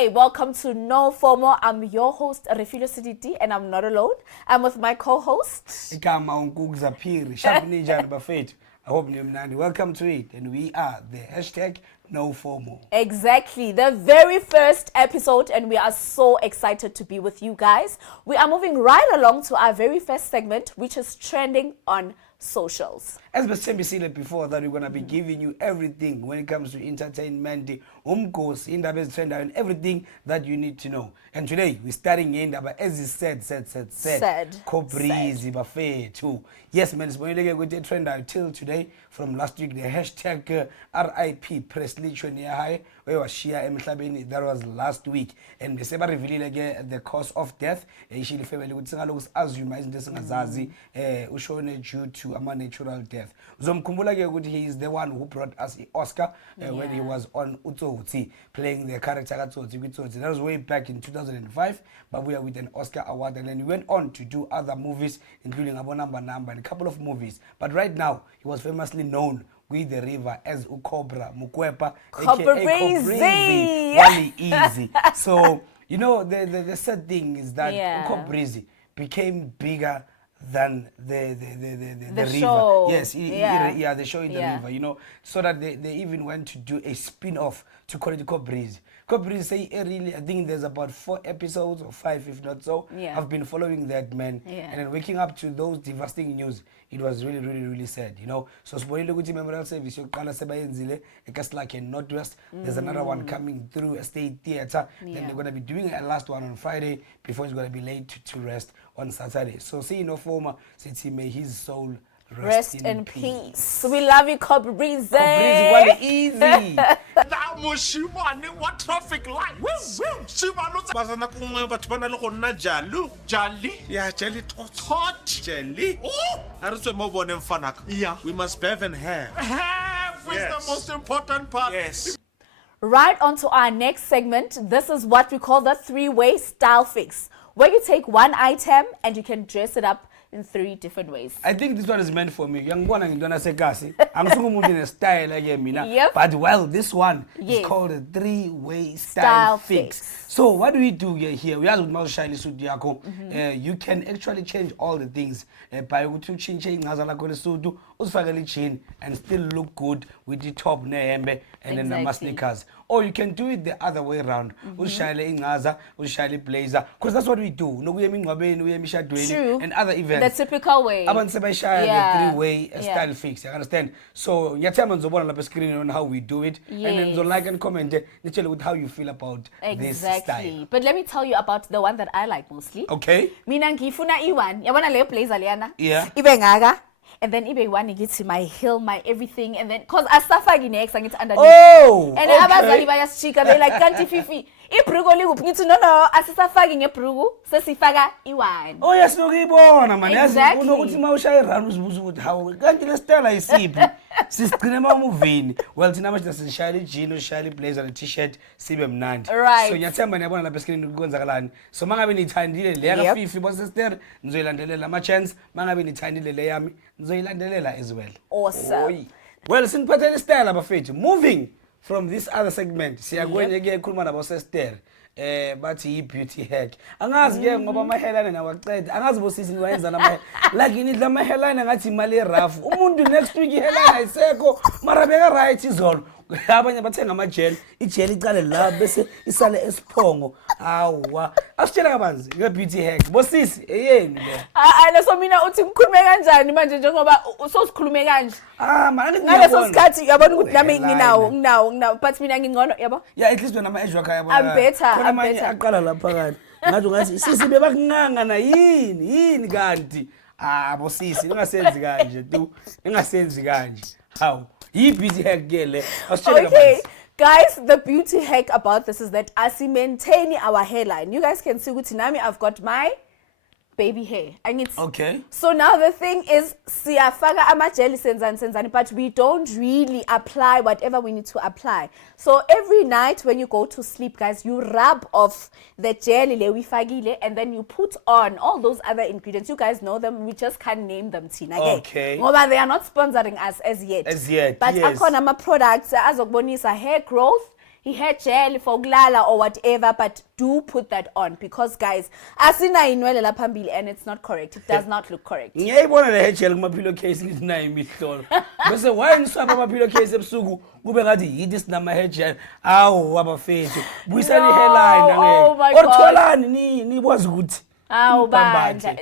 Hey, welcome to No Fomo. I'm your host, Refilo Siditi, and I'm not alone. I'm with my co-host. I hope you're Nandi. Welcome to it, and we are the hashtag No Fomo. Exactly, the very first episode, and we are so excited to be with you guys. We are moving right along to our very first segment, which is trending on socials. As we said before, that we're going to be giving you everything when it comes to entertainment, trend, and everything that you need to know. And today we're starting in, but as he said, Kobrizi Buffet too. Yes, man, it's going to get a trend until today. From last week, the hashtag RIP Presley High, where was Shia Emhlabeni, that was last week. And they said revealing the cause of death. She family would as you might Zazi, Ushone due to a natural death. Zomkumbula he is the one who brought us the Oscar when he was on Utsotsi playing the character Utsotsi. That was way back in 2005, but we are with an Oscar award, and then he went on to do other movies, including Abo Number and a couple of movies. But right now, he was famously known with the river as Ukobra Mukwepa, Kobrizi, Wally Easy. So you know the sad thing is that Kobrizi became bigger than the river. Show. Yes, the show in the river, you know, so that they even went to do a spin-off to call it Kobrizi. Kobrizi say really, I think there's about 4 episodes or 5 if not so. I've been following that, man. And then waking up to those devastating news, it was really sad, you know. So spoiler good memorial service yoqala sebayenzile eKaslake in Northwest. There's another one coming through a state theater. Then they're going to be doing a last one on Friday before it's going to be laid to rest on Saturday. So see no former city, may his soul rest in peace. We love you, Kobrizi. Kobrizi, Wally Easy. What traffic light? Bazana kunga batbana lo gonna jali. Yeah, jali hot. Jali. Oh, ariswe mo bone mfanaka. Yeah. We must bathe and have. Have is the most important part. Yes. Right on to our next segment. This is what we call the 3-way style fix, where you take one item and you can dress it up in 3 different ways. I think this one is meant for me. I'm in style like mina. Yep. But well, this one is called a 3-way style fix. So what do we do here? We have with Shiny Sudiako. You can actually change all the things by changing chain and still look good with the top and then the sneakers. Or you can do it the other way around. Ushali blazer. Because that's what we do. True. And other events. The typical way. The 3-way style fix. You understand? So screen on how we do it. And then like and comment with how you feel about this style. But let me tell you about the one that I like mostly. Okay. Mina ngifuna iwan. Yabona leyo blazer liyana. Yeah. Ibe ngaka. And then ibe one ngithi my heel, my everything, and then cause asafaki next angithi underneath. Oh. And abazali bayasishika they like kanti fifi. Ibruko likuphi ngithi no asisafaki ngebruku sesifaka iwine. Oh yes, nokuyibona man. Exactly. Yazi ukuthi mawushaya run uzibuza ukuthi how kanti le style ayisiphi. Sisigcine movini. Well thina manje sishaya jean, ushaya blazer and t-shirt sibe mnandi. Right. So ngiyathemba niyabona lapha screen ukwenzakalani. So mangabe nithandile le yaka fifi bo sister nizoyilandelela ama chance, mangabe nithandile le yami nizoyilandelela as well. Awesome. Well, siniphathele style abafethu. Moving from this other segment, siyakwenye ke khuluma nabo sister. Bathi yi-beauty hack. Angazi ke ngoba ama-hairline nawaqeda. Angazi bosisi niwayenza nama like nidla ama-hairline ngathi imali rough. Umuntu next week i-hairline ayisekho mara beka right izolo. Abanye bathenga ama-gel, i-gel icale la bese isale esiphongo. Awa. Asitshela kabanzi nge-beauty hack. Bosisi eyeni le. Leso mina uthi ngikhulume kanjani manje njengoba sosikhulume kanje. Man, ngaleso sikhathi yabona ukuthi nami nginawo but mina ngingcono yabo. Yeah, at least wena ama-edge wakhe yabona. I'm better. Khona manje aqala lapha phakathi. Ngathi sisi bebakunganga na yini kanti. Bosisi ningasenzi kanje tu. Ningasenzi kanje. How? Yi-beauty hack ke le. Okay. Guys, the beauty hack about this is that as we maintain our hairline, you guys can see ukuthi nami I've got my baby hair. Okay. So now the thing is, siyafaka amajeli senzani, but we don't really apply whatever we need to apply. So every night when you go to sleep, guys, you rub off the jelly le wifagile, and then you put on all those other ingredients. You guys know them. We just can't name them. Tina. Okay. Ngoba they are not sponsoring us as yet. As yet. But yes. akhona ama products azokubonisa hair growth, hair gel for ukulala or whatever, but do put that on because guys, asina inwele la phambili and it's not correct. It does not look correct. Ngiyayibona le hair gel kuma pillowcase ngithi nayo imihlolo. Bese why niswapa ama pillowcase ebusuku kube ngathi yithi sinama hair gel. Awu abafethu. Buyisani hairline Oh my ngeke. God. Ortholani nikwazi ukuthi Awu bandla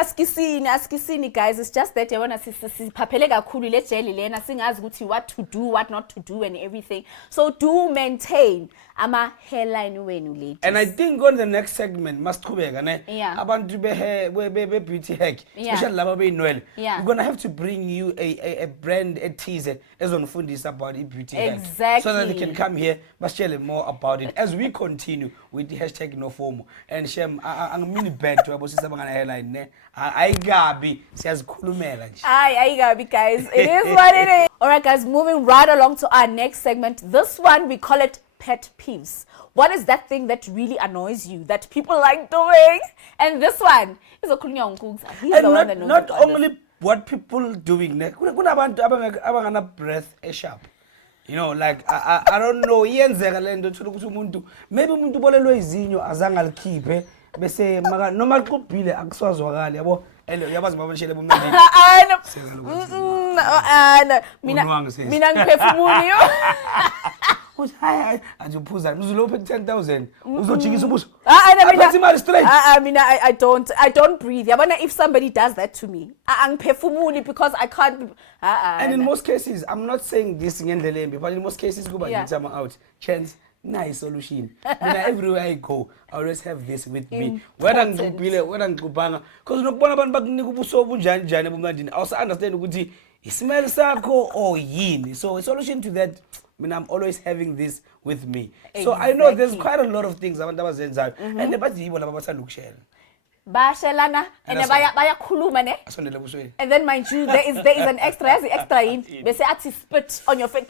askisini guys, it's just that yabona siphaphele kakhulu le jelly lena singazi ukuthi what to do, what not to do and everything. So do maintain ama hairline wenu ladies. And I think on the next segment must qhubeka ne Yeah. abantu be hair be beauty hack, Yeah. especially laba beyinwele. Yeah. We're going to have to bring you a brand ethize ezonifundisa about beauty hack. Exactly. So that they can come here basitshele more about it as we continue with the hashtag no FOMO. And Shem angimini bad to abosisa abangana hairline ne ayikabi siyazikhulumela nje. Ayigabi guys, it is what it is. Alright guys, moving right along to our next segment. This one we call it pet peeves. What is that thing that really annoys you that people like doing? And this one is okhulunywa nguNkugza. He's And the one that knows not about only this. what people doing ne kunabantu abangana breath sharp. You know, like I don't know, iyenzeka lento uthola ukuthi umuntu maybe umuntu bolelwe izinyo azange alikhiphe bese maka noma liqubhile akuswazwakali yabo yabazi babonishele bomndeni. Mina ngiphefumuli yo. Uthi hayi ajuphuza uzulophe 10,000 uzojikisa ubuso. Mina imali straight. Mina I don't breathe. Yabona if somebody does that to me, angiphefumuli because I can't. And in most cases, I'm not saying this ngendlela embi, but in most cases kuba Yeah. ngithi ama out. Chance nice solution. Mina everywhere I go, I always have this with me. Whether ngicubhile, whether ngicubanga, because nokubona abantu bakunika ubuso obunjani njani ebungandini. I also understand ukuthi ismell sakho or yini. So a solution to that, I mean, I'm always having this with me. So I know there's quite a lot of things abantu abazenzayo and bathi yibo laba bathanda ukushare. Bashelana and bayakhuluma ne. Asondele busweni. And then mind you, there is an extra, extra in. Bese athi spit on your face.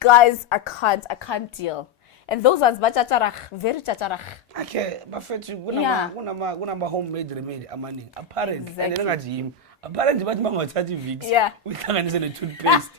Guys, I can't deal. And those ones bachacharach, very chacharach. Okay, bafethu Yeah. kunama homemade remedy amaningi. Apparently, Exactly. and ngathi yimi. Apparently bathi mangawathatha Vicks. Yeah. Uhlanganise ne toothpaste.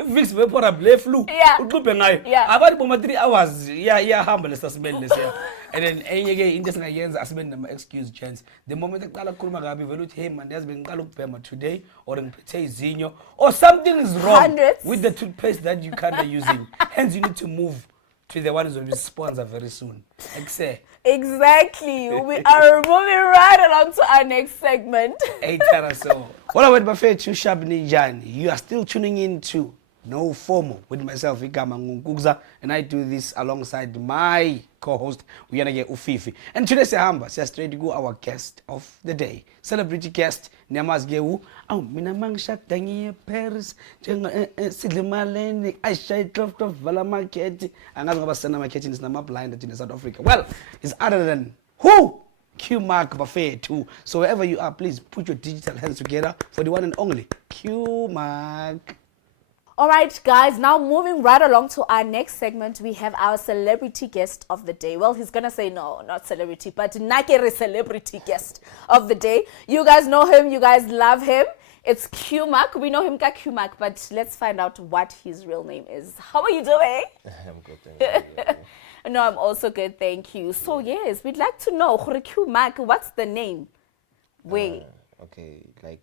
Vicks vaporable flu. Yeah. Uxubhe ngayo. Yeah. Abathi boma 3 hours iyahamba lesa smell lesiya. And then enye ke into esingayenza asibe nama excuse chance. The moment eqala ukukhuluma kabi vele uthi hey man yazi bengiqala ukubhema today or ngiphethe izinyo or something is wrong Hundreds. with the toothpaste that you kind of using. Hence you need to move to the one who's going to be sponsor very soon. Exactly. We are moving right along to our next segment. So, what about Bafethu Shabnijani? You are still tuning in to No FOMO with myself, Igama Ngugza, and I do this alongside my co-host, Uyanage Ufifi. And today, Sehamba, says straight to go our guest of the day, celebrity guest, Nyamaz Gewu. Oh, Minamang Shat Dangi Paris, Sidlimaleni, I shade of Vala Market, and I'm about Sana Market in Nama blind in South Africa. Well, it's other than who? Q Mark Buffet too. So wherever you are, please put your digital hands together for the one and only Q Mark. All right, guys, now moving right along to our next segment, we have our celebrity guest of the day. Well, he's going to say no, not celebrity, but Nakere celebrity guest of the day. You guys know him. You guys love him. It's Q Mark. We know him as Q Mark, but let's find out what his real name is. How are you doing? I'm good, thank you. No, I'm also good, thank you. So, yes, we'd like to know, Q Mark, what's the name? Wait. Okay, like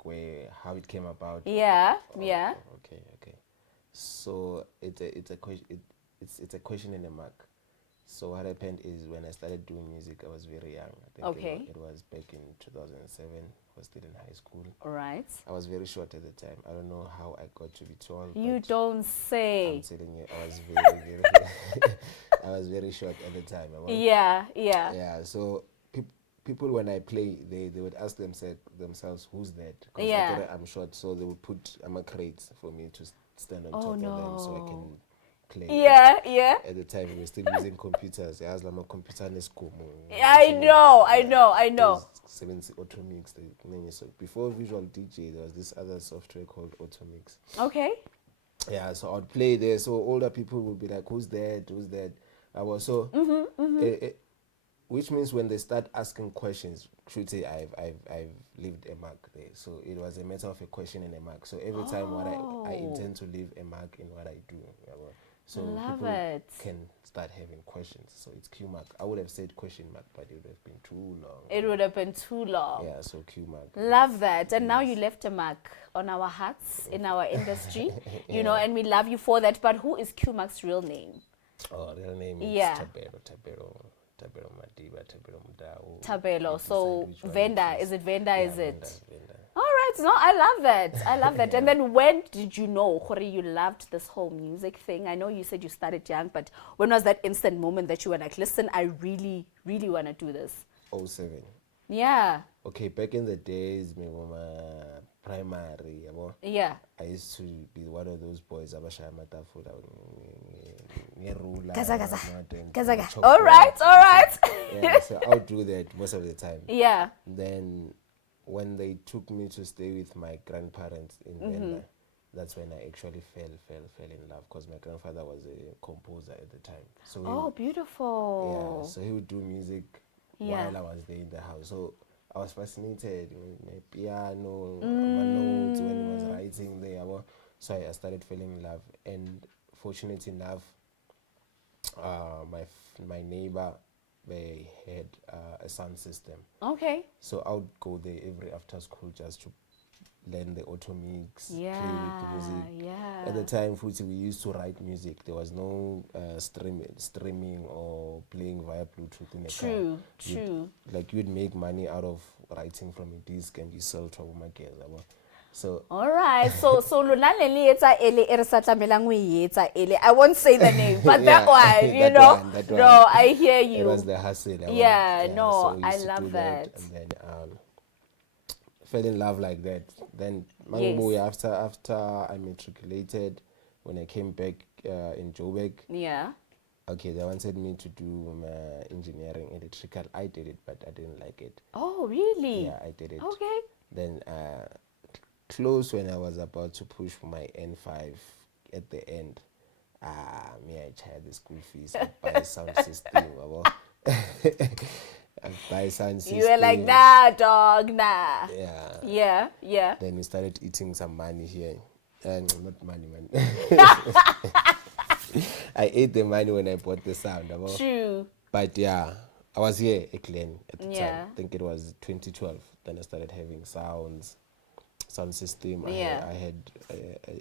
how it came about. Yeah, Oh, yeah. Okay. So it's a question and a mark. So what happened is when I started doing music, I was very young. I think Okay. it was back in 2007. I was still in high school. All right. I was very short at the time. I don't know how I got to be tall. You but don't say. I'm telling you, I was very I was very short at the time. Yeah. Yeah, so people when I play, they would ask themselves who's that? 'Cause Yeah. I thought I'm short, so they would put crates for me to stand on Oh, top of them so I no. can play. Yeah. At the time, we were still using computers. I was like, a computer in school. I know. 70 Automix. So before Visual DJ, there was this other software called Automix. Okay. Yeah, so I'd play there. So older people would be like, "Who's that? Who's that?" I was so. Which means when they start asking questions, should say I've leaved a mark there. So it was a matter of a question and a mark. So every time what I intend to leave a mark in what I do. So Love people it. can start having questions. So it's Q mark. I would have said question mark, but it would have been too long. It would have been too long. Yeah, so Q mark. Love that. And now you left a mark on our hearts, in our industry, you know, and we love you for that. But who is Q Mark's real name? Oh, real name is Yeah. Tabelo Madiba, Tabelo Mudao. Tabelo. So Which one Venda, it is it Venda? Yeah, Is it? Venda. All right. No, I love that. I love that. And then when did you know, Khori, you loved this whole music thing? I know you said you started young, but when was that instant moment that you were like, listen, I really, really want to do this? 07. Yeah. Okay, back in the days, me were primary, yabo. Yeah. I used to be one of those boys abashaya amatafula ngerula. Gaza, gaza. and Gaza, gaza. chalkboard. All right. All right. Yeah, so I'll do that most of the time. Yeah. Then when they took me to stay with my grandparents in Venda, that's when I actually fell in love, because my grandfather was a composer at the time. So Oh, beautiful. yeah, so he would do music Yeah. while I was there in the house. So I was fascinated with my piano, my notes when he was writing there. So I started falling in love, and fortunate enough, my neighbor, they had a sound system. Okay. So I would go there every after school just to learn the auto mix, Yeah. play with the music. Yeah. At the time, we used to write music. There was no streaming or playing via Bluetooth in the car. True. True. Like you'd make money out of writing from a disc and you sell to a market. So All right. So lona le le etsa ele e re sa tlamelang o e etsa ele. I won't say the name, but that Yeah, one, you that know. one, that No, one. I hear it you. was the hustle. Yeah, no, so we I used to love do that. And then fell in love like that. Then Yes. after I matriculated, when I came back in Joburg, Yeah. okay, they wanted me to do engineering electrical. I did it, but I didn't like it. Oh, really? Yeah, I did it. Okay. Then close when I was about to push for my N5 at the end, me I tried the school fees, I buy sound system. I buy sound system. You were like, nah, dog, nah. Yeah. Yeah. Yeah. Then we started eating some money here. Not money, man. I ate the money when I bought the sound. True. But yeah, I was here at Glen at the Yeah. time. I think it was 2012. Then I started having sound system. Yeah. I had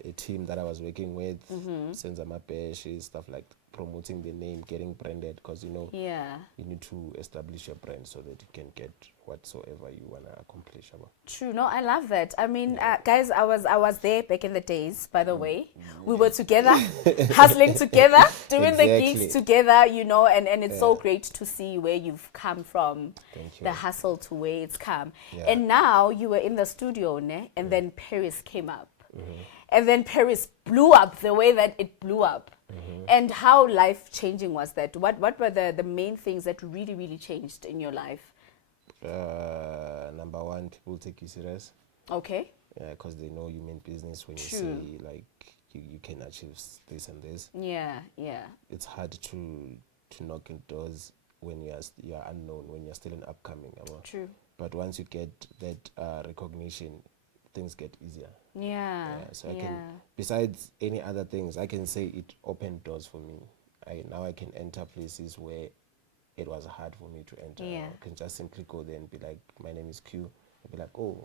a team that I was working with, Senza Mapeshi, stuff like promoting the name, getting branded, because Yeah. you need to establish your brand so that you can get whatsoever you want to accomplish. True. No, I love that. I mean, guys, I was there back in the days, by the way. We were together, hustling together, doing the gigs Exactly. together, and it's so great to see where you've come from, Thank you. the hustle to where it's come. Yeah. And now you were in the studio, and then Paris came up. And then Paris blew up the way that it blew up. And how life-changing was that? What were the main things that really, really changed in your life? Number one, people take you serious. Okay. Because they know you mean business when you True. say like you can achieve this and this. Yeah, yeah. It's hard to knock in doors when you are unknown, when you're still an upcoming. True. But once you get that recognition, things get easier. Yeah. So I can, besides any other things, I can say it opened doors for me. Now I can enter places where it was hard for me to enter. Yeah. I can just simply go there and be like, my name is Q. I'll be like, oh,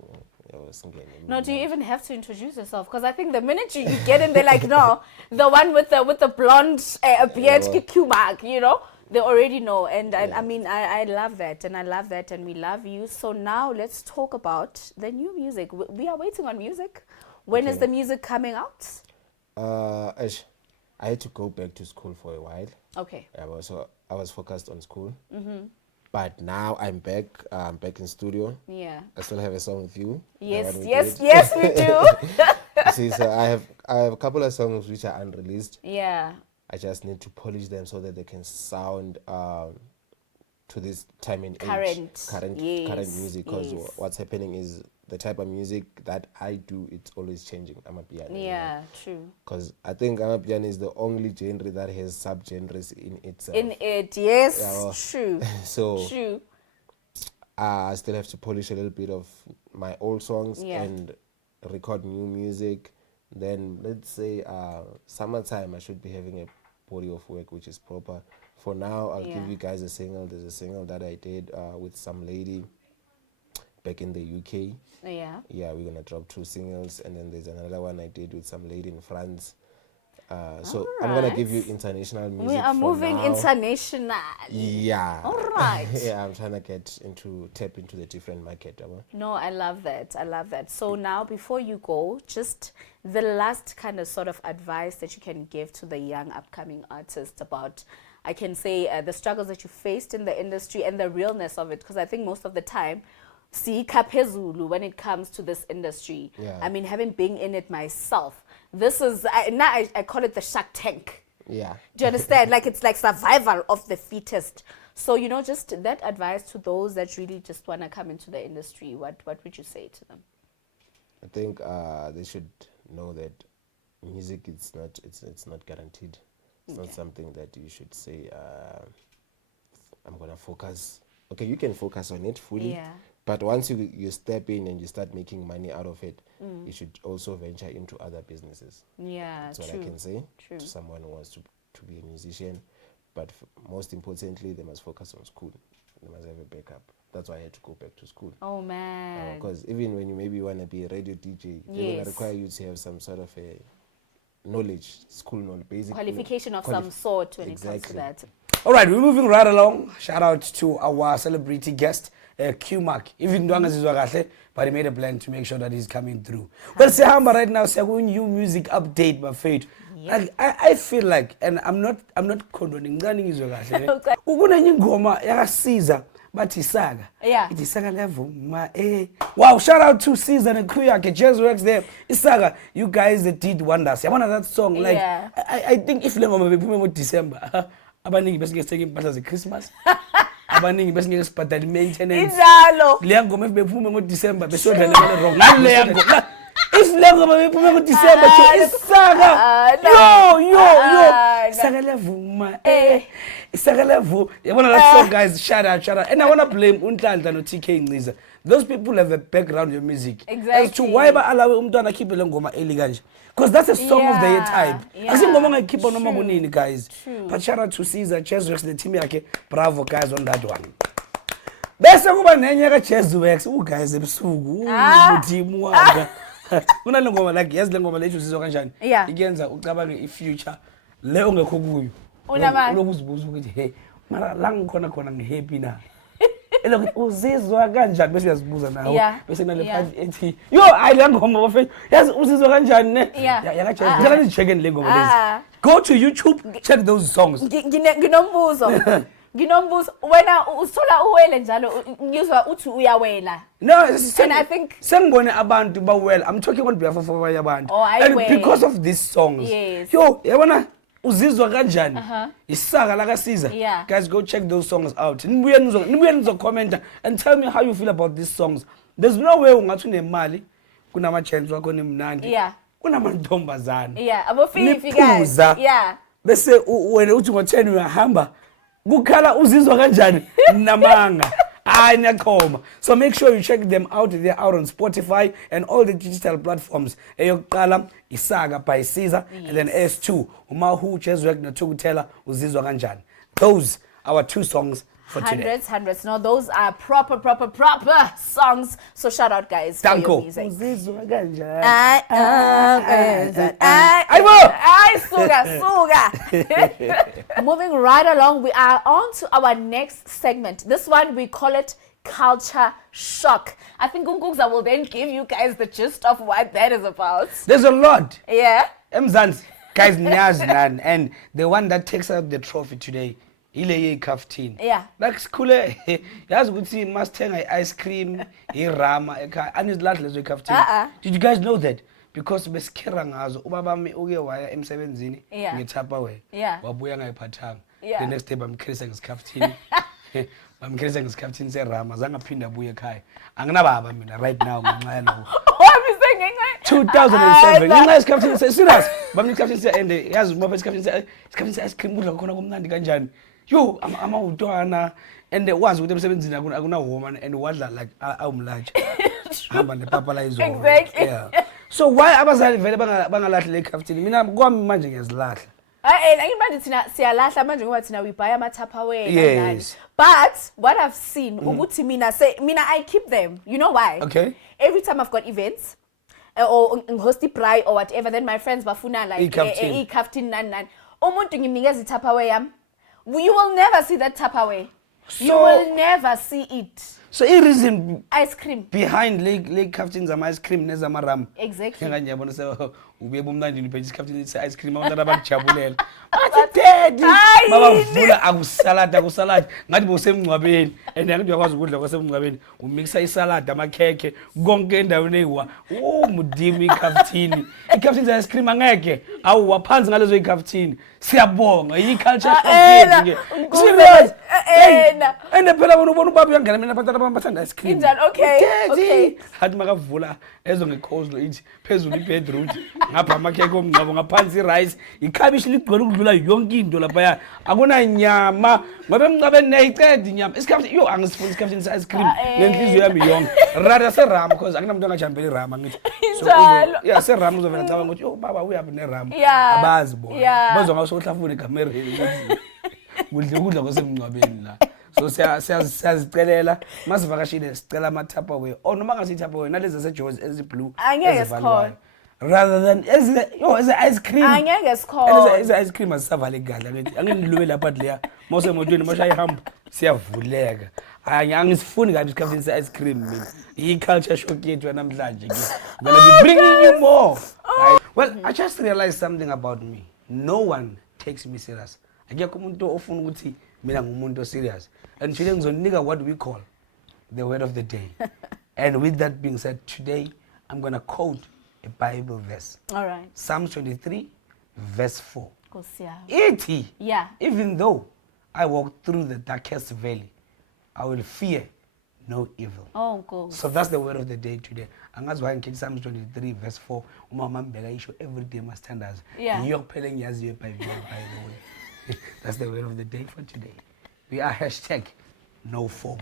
No, do you even have to introduce yourself? Because I think the minute you get in, they're like, no, the one with the blonde beard, Q mark, they already know. And I mean, I love that, and we love you. So now let's talk about the new music. We are waiting on music. When is the music coming out? I had to go back to school for a while. Okay. So I was focused on school. But now I'm back. I'm back in studio. Yeah. I still have a song with you. Yes, we do. See, so I have a couple of songs which are unreleased. Yeah. I just need to polish them so that they can sound to this time and Current music. Because yes. what's happening is the type of music that I do, it's always changing. I'm a piano. Yeah, true. Because I think I'm a piano is the only genre that has subgenres in itself. In it, yes, Yeah, well, true. So True. I still have to polish a little bit of my old songs and record new music. Then let's say summertime, I should be having body of work which is proper. For now, I'll Yeah. give you guys a single. There's a single that I did with some lady back in the UK. Yeah. Yeah, we're gonna drop 2 singles, and then there's another one I did with some lady in France. So I'm gonna give you international music. We are for moving now. international. Yeah. All right. Yeah, I'm trying to tap into the different market. No, I love that. I love that. So now, before you go, just the last kind of sort of advice that you can give to the young upcoming artists about, I can say, the struggles that you faced in the industry and the realness of it. Because I think most of the time, see, kaphezulu when it comes to this industry. Yeah. I mean, having been in it myself, this is, now I call it the Shark Tank. Yeah. Do you understand? Like, it's like survival of the fittest. So, you know, just that advice to those that really just want to come into the industry, what would you say to them? I think they should know that music it's not guaranteed. It's not something that you should say I'm gonna focus. Okay, you can focus on it fully. Yeah. But once you step in and you start making money out of it, you should also venture into other businesses. Yeah, That's what true. I can say True. to someone who wants to be a musician. But most importantly, they must focus on school. They must have a backup. That's why I had to go back to school. Oh, man. Because even when you maybe want to be a radio DJ, they're going Yes. to require you to have some sort of a knowledge, school knowledge, basic Qualification of some sort when it comes to Exactly. that. All right, we're moving right along. Shout out to our celebrity guest, Q-Mark. Even though but he made a plan to make sure that he's coming through. Well, Sehamba right now, Sehamba new music update, my fate. Like, I feel like, and I'm not condoning. Ukuna nyingoma yakasiza bathi Saga. Yeah. It is Saga level. Wow, shout out to Caesar and crew yake Jazz Works there. Isaga, you guys did wonders. I want that song. Like, Yeah. I think if lengoma bephume ngo December, abaningi bese ngeke impahla ze Christmas. Abaningi bese ngeke sibhadale maintenance. Injalo. Le ngoma if bephume ngo December besodlala le wrong. Ngale ngoma. If lengoma bephume ngo December Isaga. Yo. Isaga levuma. Isaga levu. Yabona that song, guys. Shout out. And I want to blame Unhlanhla no TK Ngiza. Those people have a background in music. Exactly. As to why ba allow umntwana keep le ngoma early kanje. Because that's a song of the year type. Yeah. Asingoma ngayikhipha noma True. kunini, guys. True. But shout out to Caesar, Jazzworks, the team yakhe. Bravo, guys, on that one. Bese kuba nenye ka Jazzworks, guys ebusuku, team wanga. Kuna le ngoma like yazi le ngoma lethu sizwa kanjani? Yeah. Ikenza ucabange ifuture le ongekho kuyo. Unamanga. Lokuzibuza ukuthi hey, mara la ngikhona khona ngihappy na. Elokuthi uzizwa kanjani bese uyazibuza nawe. Yeah. Bese nale Yeah. part ethi yo hayi le ngoma bafethu yazi uzizwa kanjani ne? Yeah. Yakajeza. Ngicela nicheck le ngoma lezi. Go to YouTube, check those songs. Nginombuzo. Nginombuzo. Wena uthola uwele njalo ngizwa uthi uyawela. No, And I think sengibone abantu ba well. I'm talking on behalf of abanye abantu. Oh, I And will. because of these songs. Yes. Yo, yabona uzizwa kanjani? Isaka la kaSiza. Yeah. Guys, go check those songs out. Nibuye nizo comment and tell me how you feel about these songs. There's no way ungathi unemali kunama chance wakho nemnandi. Yeah. Kunamantombazana. Yeah, abofifi Niphuza. guys. Yeah. Bese wena uthi ngo10 uyahamba. Kukhala uzizwa kanjani? Namanga. Nyakoma. So make sure you check them out. They're out on Spotify and all the digital platforms. Eyokuqala Isaga by Caesar, and then S2 Umahu Jazzworks noThukutela uzizwa kanjani. Those are our 2 songs for today. Hundreds. No, those are proper songs. So shout out, guys, for your Danko. music. Uzizwa kanjani? Suga. Moving right along, we are on to our next segment. This one, we call it Culture Shock. I think Gungugza will then give you guys the gist of what that is about. There's a lot. Yeah? Mzansi, guys, Niaz Nan, and the one that takes out the trophy today, ile ye-Kaftin. Yeah. Like skule, yazi ukuthi must thenga ice cream, irama ekhaya, anizilahla lezo e-Kaftin. Did you guys know that? Because besikhera ngazo, ubaba wami uke waya emsebenzini Yeah. ngeThapaway. Yeah. Wabuya ngayiphathanga. Yeah. The next day bamkhirisa ngesikhaftini. Bamkhirisa ngesikhaftini serama, zange aphinda abuye ekhaya. Anginababa mina right now ngenxa yalokho. What am I saying? 2007 ngenxa yesikhaftini serious bamnika isikhaftini and yazi uma isikhaftini se ice cream kudla khona kumnandi kanjani yo amawutwana and wazi ukuthi emsebenzini akuna woman and wadla like awumlatsha hamba nepapa la izolo. Exactly. Yeah. So why abazali vele bangalahla le khaftini mina kwami manje ngiyazilahla Angibathi thina siyalahla manje ngoba thina we buy ama-Tupperware Yes. but what I've seen ukuthi mina I keep them. You know why? Okay. Every time I've got events or host braai or whatever, then my friends bafuna like ikaftin nan. Umuntu ngimnikeza i-Tupperware yami. You will never see that Tupperware. You will never see it. So reason Ice cream behind lake captains ama ice cream nezama ram. Exactly. Ngiyabona so ubuye bomnandi ni page captain ice cream abantwana bajabulela. Athi daddy babavula akusalad ngathi bosemncwabeni and ngathi uyakwazi ukudla kwasemncwabeni umixa isalad amakhekhe konke endaweni eyiwa mudimi i-captain ice cream angeke awaphansi ngalezo i-captain siyabonga i-culture shock ke serious and phela bona ubona ubaba uyangena mina abantwana bathanda ice cream okay hathi makavula ezo ngekhoslo ithi phezulu i-bedroom ngapha amakhekhe omncabo ngaphansi i-rice ikhabishi ligcwele ukudlula yonke into lapha akuna nyama ngoba emncabeni neyicedi inyama isikhathi angisifuni isikhathi ice cream nenhliziyo yami yonke rather seram because akunamuntu angajambela irama ngithi so seram uzovela cabanga ukuthi baba uyabe neram abazi bona bazwa ngaso uhlafuna igamereni ukuthi kudla kwasemncabeni la so siyazicelela masivakashile sicela ama-Tupperware noma ngasi-Tupperware nalezi zaseJozi eziblue ezivalwayo rather than as ice cream angeke sikhona as ice cream asisavale kahle ngithi anginilume lapha leya mose emotweni mashaya ihamba siyavuleka angisifuni kabi isikhathi se-ice cream mina i-culture shock yethu namhlanje ke gonna be bringing you more well I just realized something about me. No one takes me serious. Akekho umuntu ofuna ukuthi mina ngumuntu serious and today ngizonika what we call the word of the day. And with that being said, today I'm going to quote a Bible verse. All right. Psalm 23 verse 4. Iti. Yeah. Even though I walk through the darkest valley, I will fear no evil. Oh, God. So that's the word of the day today. And that's why in Psalm 23 verse 4, every day must stand as. Yeah. By the way. That's the word of the day for today. We are hashtag no Fomo.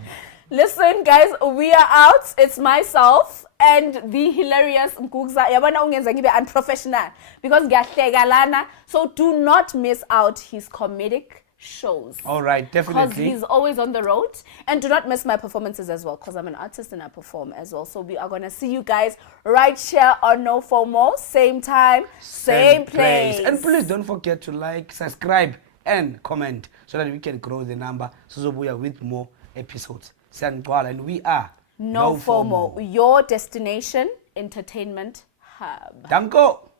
Listen, guys, we are out. It's myself and the hilarious Nkugza. Yabana ungenza ngibe unprofessional because ngiyahlekalana. So do not miss out his comedic shows. All right, definitely. Because he's always on the road. And do not miss my performances as well because I'm an artist and I perform as well. So we are going to see you guys right here on No Fomo. Same time, same place. And please don't forget to like, subscribe, and comment so that we can grow the number. So we are with more episodes. And we are No Fomo, your destination entertainment hub. Danko.